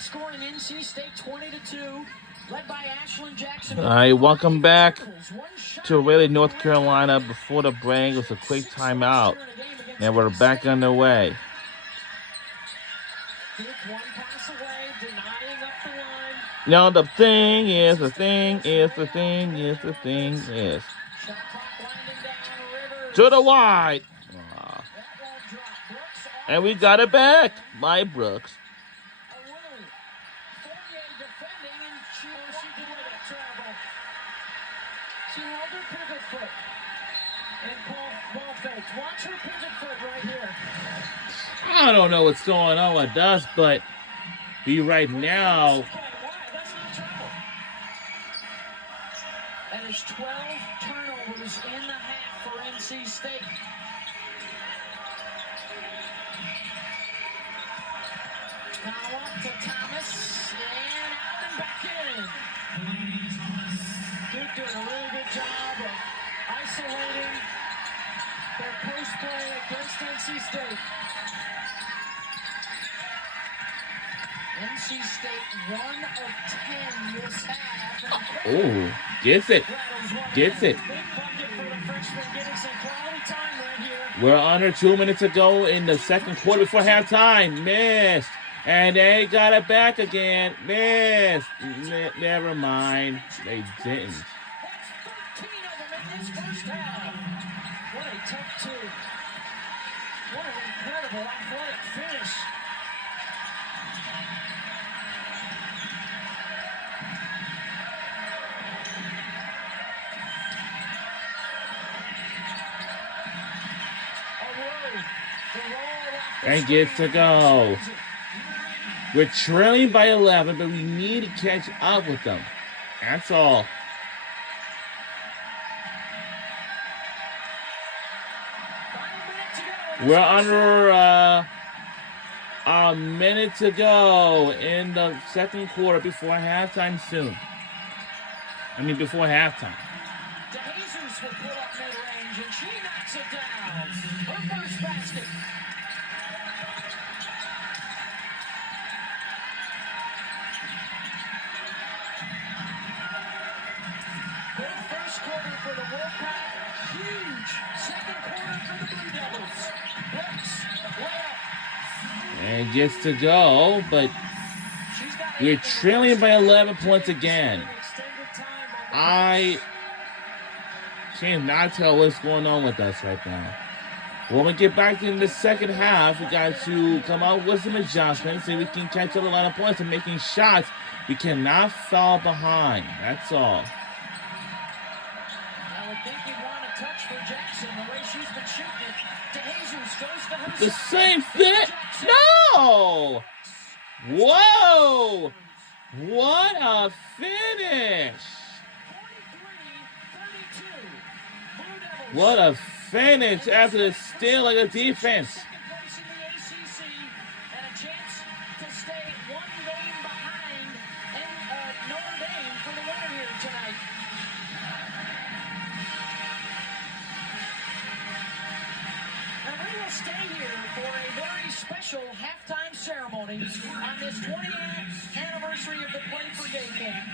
outscoring NC State 20-2, led by Ashlyn Jackson. All right, welcome back to Raleigh, North Carolina. Before the break, it was a quick timeout, and we're back underway. Now the thing is. To the wide. And we got it back by Brooks. She held her pivot foot and ball fakes. Watch her pivot foot right here. I don't know what's going on with us, but right now. That's not trouble. And there's 12 turnovers in the half for NC State. Now up to Thomas, and out and back in. Duke doing a really good job of isolating their post play against NC State. NC State 1 of 10 this half. Oh, gets it. Big bucket for the freshman, getting some quality time right here. We're under 2 minutes to go in the second quarter before halftime. Missed. And they got it back again. Missed. Never mind. They didn't. That's 13 of them in this first half. What a tough two. What an incredible athletic finish. And gets to go. We're trailing by 11, but we need to catch up with them. That's all. We're under a minute to go in the second quarter before halftime soon. Before halftime. DeJesus will put up mid-range, and she knocks it down. Her first basket. Good first quarter for the Wolfpack. Huge second quarter for the Blue Devils. Brooks, layup. And gets to go, but we're trailing by 11 points again. I cannot tell what's going on with us right now. When we get back in the second half, we got to come out with some adjustments so we can catch up a lot of points and making shots. We cannot fall behind. That's all. I would think you'd want a touch for Jackson the way she's been shooting it. DeJesus goes to her. The same fit? No! Whoa! What a finish! What a finish after the steal like a defense. Second place in the ACC and a chance to stay one game behind Notre Dame for the winner here tonight. And we will stay here for a very special halftime ceremony on this 20th anniversary of the Play for Gay game.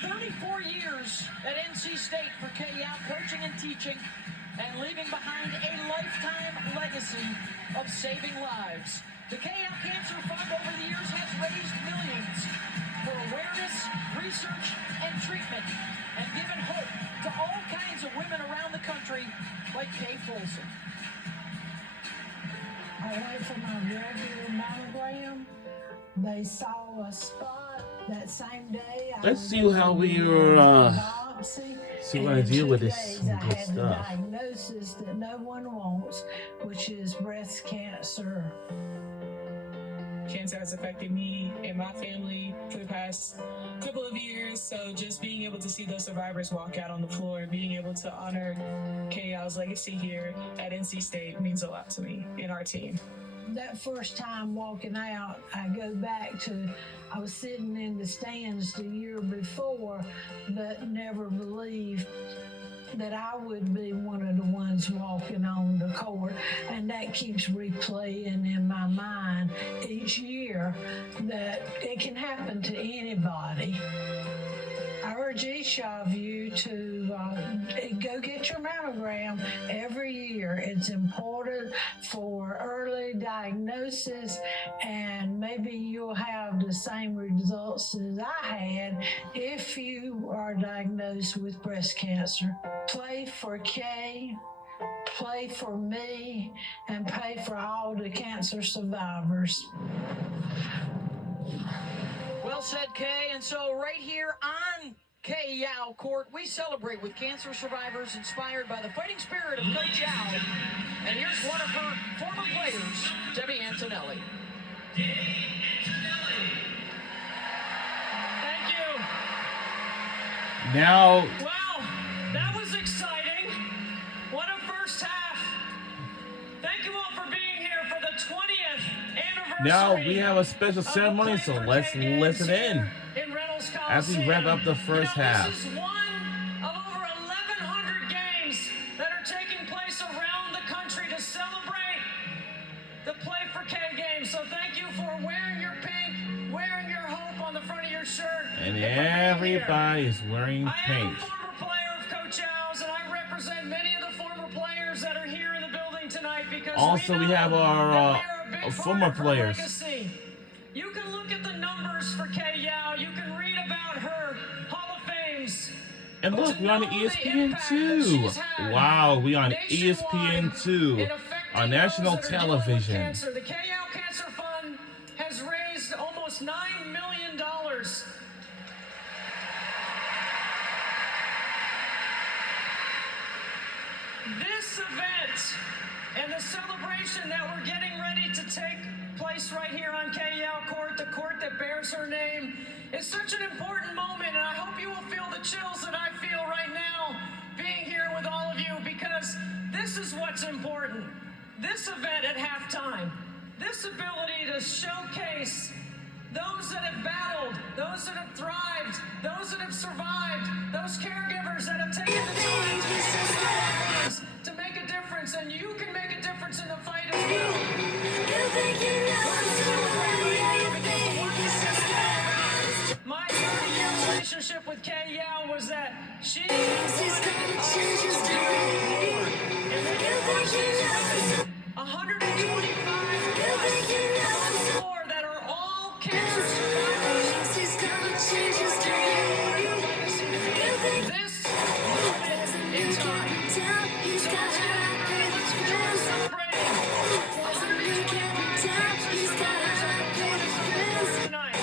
34 years at NC State for Kay coaching and teaching, and leaving behind a lifetime legacy of saving lives. The KL Cancer Fund over the years has raised millions for awareness, research, and treatment, and given hope to all kinds of women around the country, like Kay Folsom. I went for my regular mammogram. They saw a spot that same day. Let's see how we see what I deal with this good stuff. The diagnosis that no one wants, which is breast cancer. Cancer has affected me and my family for the past couple of years. So just being able to see those survivors walk out on the floor, being able to honor KL's legacy here at NC State means a lot to me and our team. That first time walking out, I go back to, I was sitting in the stands the year before, but never believed that I would be one of the ones walking on the court, and that keeps replaying in my mind each year that it can happen to anybody. I urge each of you to go get your mammogram every year. It's important for early diagnosis, and maybe you'll have the same results as I had if you are diagnosed with breast cancer. Play for Kay, play for me, and pray for all the cancer survivors. Well said, Kay. And so right here on Kay Yow Court, we celebrate with cancer survivors inspired by the fighting spirit of Coach Yow. And here's one of her former players, Debbie Antonelli. Thank you. Now, Wow, that was exciting. What a first half. Thank you all for being here for the 20th anniversary. now we have a special ceremony, so let's listen in Reynolds as we wrap up the first half. This is one of over 1,100 games that are taking place around the country to celebrate the Play for K game. So thank you for wearing your pink, wearing your hope on the front of your shirt. And for being here. everybody is wearing I am pink. a former player of Coach Yow's, and I represent many of the former players that are here in the building tonight because Also, we have our that we are a big part former of her players. legacy. You can look at the numbers for Kay Yow. You can read about her Hall of Fames. And But look, to we're on know the ESPN impact that 2. she's had Wow, we on nationwide ESPN 2 in affecting on national those that are dealing with television. cancer. The Kay Yow Cancer Fund has raised almost $9 million. This event and the celebration that we're getting ready to take place right here on Kay Yow Court, the court that bears her name, is such an important moment, and I hope you will feel the chills that I feel right now being here with all of you, because this is what's important. This event at halftime, this ability to showcase those that have battled, those that have thrived, those that have survived, those caregivers that have taken the time to assist their loved ones to make a difference, and you can make a difference in the fight as well. My 30-year relationship with Kay Yow was that she and we can 125 more that are all cancer survivors. This moment in time. So let's get celebrating 125 cancer survivors tonight.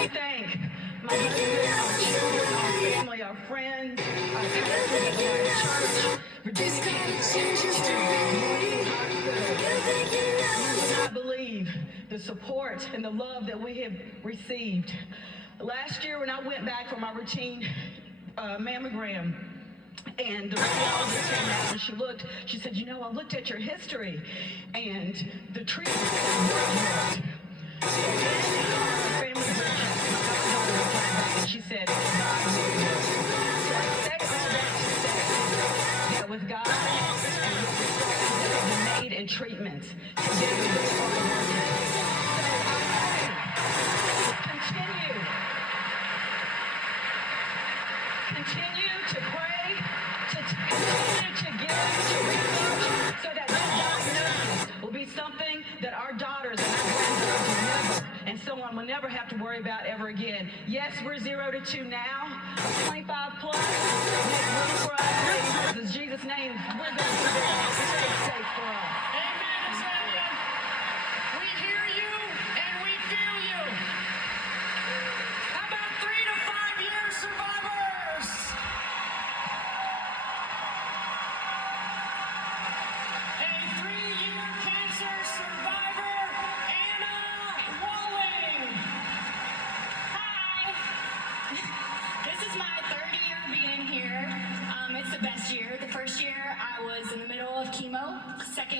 I thank my husband, our children, our family, our friends, our pastors of our church for dedicating I believe the support and the love that we have received. Last year when I went back for my routine mammogram, and the radiologist came out and she said, you know, I looked at your history and the treatment worked. Family and she said, that with God and made in treatment continue to pray, continue to give, to research, so that this diagnosis will be something that our daughters and our granddaughters will never, and so on, will never have to worry about ever again. Yes, we're 0 to 2 now, 25 plus, make room for us. In Jesus' name, we're going to do this. Stay safe for us. Amen, Azalea. We hear you and we feel you. How about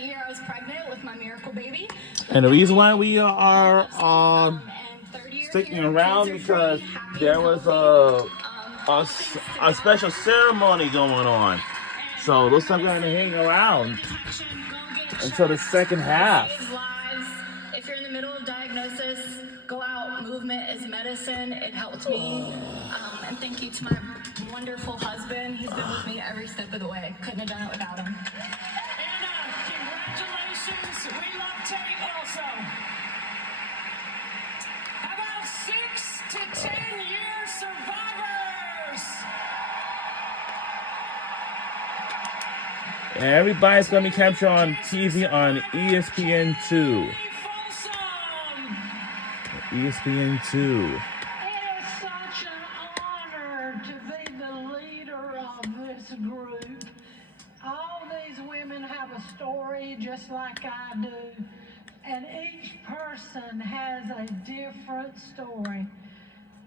year I was pregnant with my miracle baby. And the reason why we are And third year sticking here, around cancer-free, because happy there and was healthy. a special ceremony going on. So looks like we're gonna hang around until the second half. Saves lives. If you're in the middle of diagnosis, go out. Movement is medicine. It helped me. And thank you to my wonderful husband. He's been with me every step of the way. Couldn't have done it without him. Anna, congratulations. We love Tate also. How about 6 to 10 year survivors? And everybody's gonna be captured on TV on ESPN2. Folsom. ESPN2. It is such an honor to be the leader of this group. All these women have a story just like I do, and each person has a different story.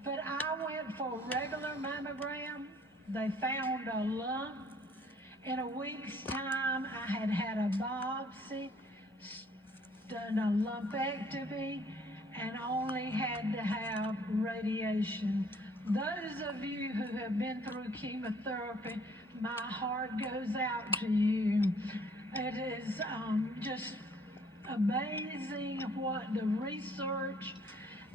But I went for a regular mammogram. They found a lump. In a week's time, I had had a biopsy, done a lumpectomy, and only had to have radiation. Those of you who have been through chemotherapy, my heart goes out to you. It is just amazing what the research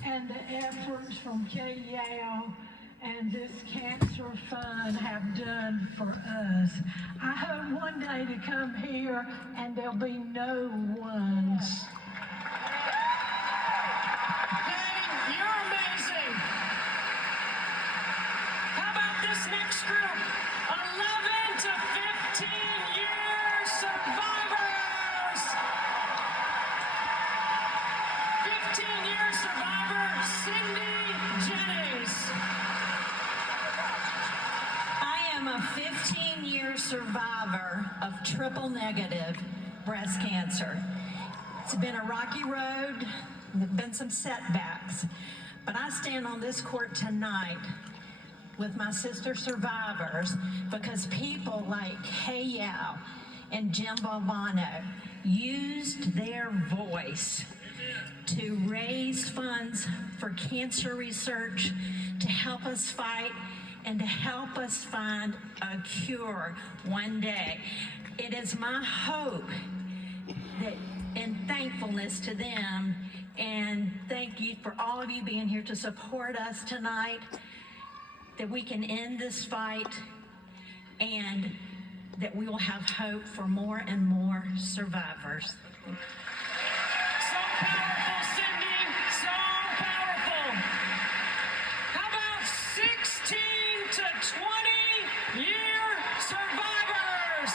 and the efforts from KYAL and this Cancer Fund have done for us. I hope one day to come here and there'll be no ones. Dang, you're amazing. How about this next group? 11 to 15 year survivors. 15-year survivor, Cindy Jennings. I am a 15-year survivor of triple negative breast cancer. It's been a rocky road, there have been some setbacks, but I stand on this court tonight with my sister survivors because people like KYAL and Jim Valvano used their voice to raise funds for cancer research, to help us fight, and to help us find a cure one day. It is my hope that, in thankfulness to them, and thank you for all of you being here to support us tonight, that we can end this fight and that we will have hope for more and more survivors. So powerful, Cindy. So powerful. How about 16 to 20-year survivors?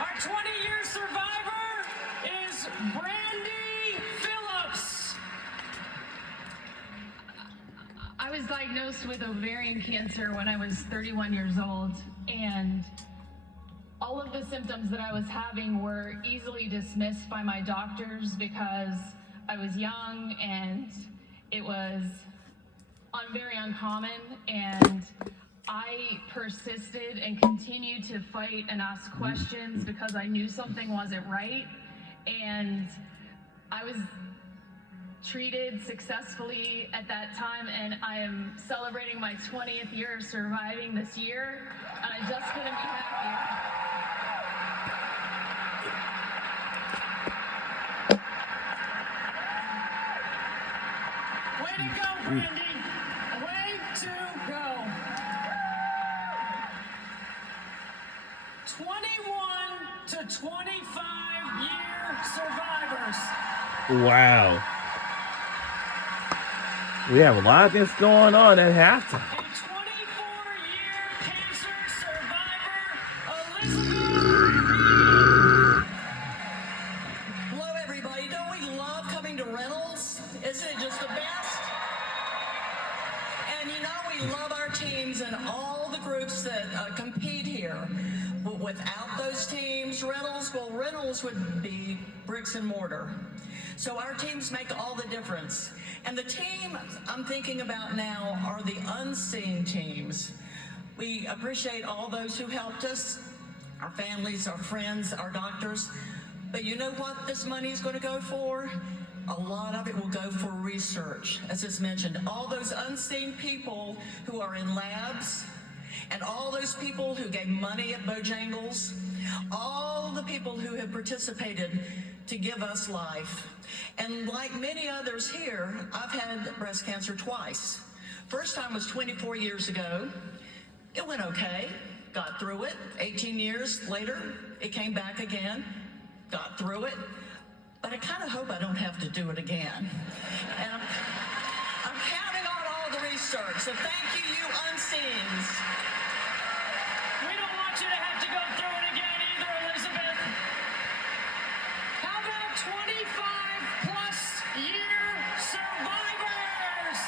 Our 20-year survivor is Brandy Phillips. I was diagnosed with ovarian cancer when I was 31 years old, and all of the symptoms that I was having were easily dismissed by my doctors because I was young and it was very uncommon, and I persisted and continued to fight and ask questions because I knew something wasn't right, and I was treated successfully at that time, and I am celebrating my 20th year of surviving this year, and I just couldn't be happier. Way to go, Brandy. Way to go. 21 to 25-year survivors. Wow. We have a lot of things going on at halftime. A 24-year cancer survivor, Elizabeth. Hello, everybody. Don't we love coming to Reynolds? Isn't it just the best? And you know we love our teams and all the groups that compete here. But without those teams, Reynolds would be bricks and mortar. So our teams make all the difference. And the team I'm thinking about now are the unseen teams. We appreciate all those who helped us, our families, our friends, our doctors. But you know what this money is going to go for? A lot of it will go for research. As is mentioned, all those unseen people who are in labs, and all those people who gave money at Bojangles, all the people who have participated to give us life. And like many others here, I've had breast cancer twice. First time was 24 years ago. It went okay, got through it. 18 years later, it came back again, got through it. But I kind of hope I don't have to do it again. And I'm counting on all the research, so thank you, you unseens. We don't want you to have to go through it again either, Elizabeth. How about 25-plus year survivors?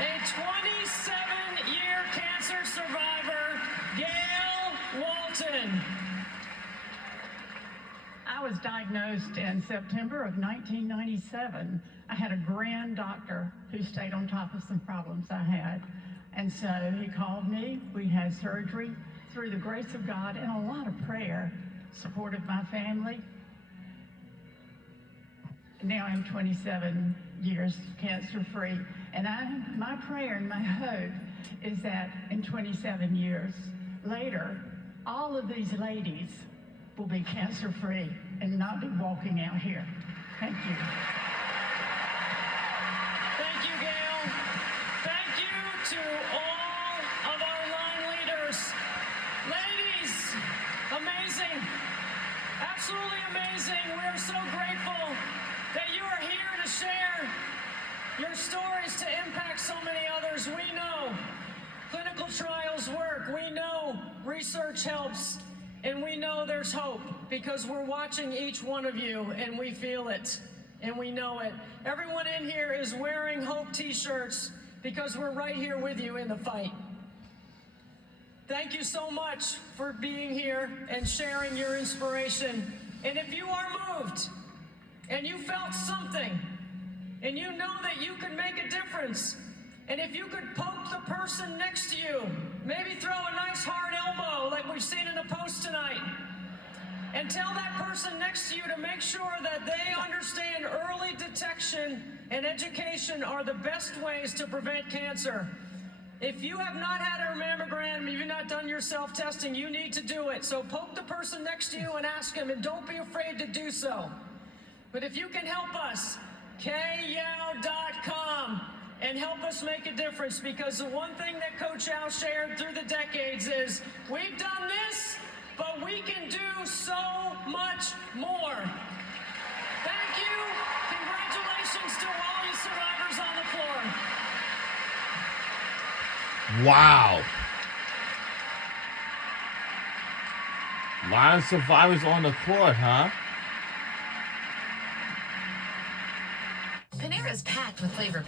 A 27-year cancer survivor, Gail Walton. I was diagnosed in September of 1997. I had a grand doctor who stayed on top of some problems I had. And so he called me, we had surgery. Through the grace of God and a lot of prayer, supported my family. Now I'm 27 years cancer-free. And my prayer and my hope is that in 27 years later, all of these ladies will be cancer-free and not be walking out here. Thank you. Thank you, Gail. Thank you to all of our line leaders. Ladies, amazing. Absolutely amazing. We're so grateful that you are here to share your stories to impact so many others. We know clinical trials work. We know research helps. And we know there's hope because we're watching each one of you and we feel it and we know it. Everyone in here is wearing Hope t-shirts because we're right here with you in the fight. Thank you so much for being here and sharing your inspiration. And if you are moved and you felt something and you know that you can make a difference, and if you could poke the person next to you, maybe throw a nice hard elbow like we've seen in the post tonight, and tell that person next to you to make sure that they understand early detection and education are the best ways to prevent cancer. If you have not had a mammogram, if you've not done your self-testing, you need to do it. So poke the person next to you and ask them, and don't be afraid to do so. But if you can help us, kyao.com, and help us make a difference, because the one thing that Coach Al shared through the decades is we've done this, but we can do so much more. Thank you. Congratulations to all you survivors on the floor. Wow. A lot of survivors on the court, huh? Panera's packed with flavor.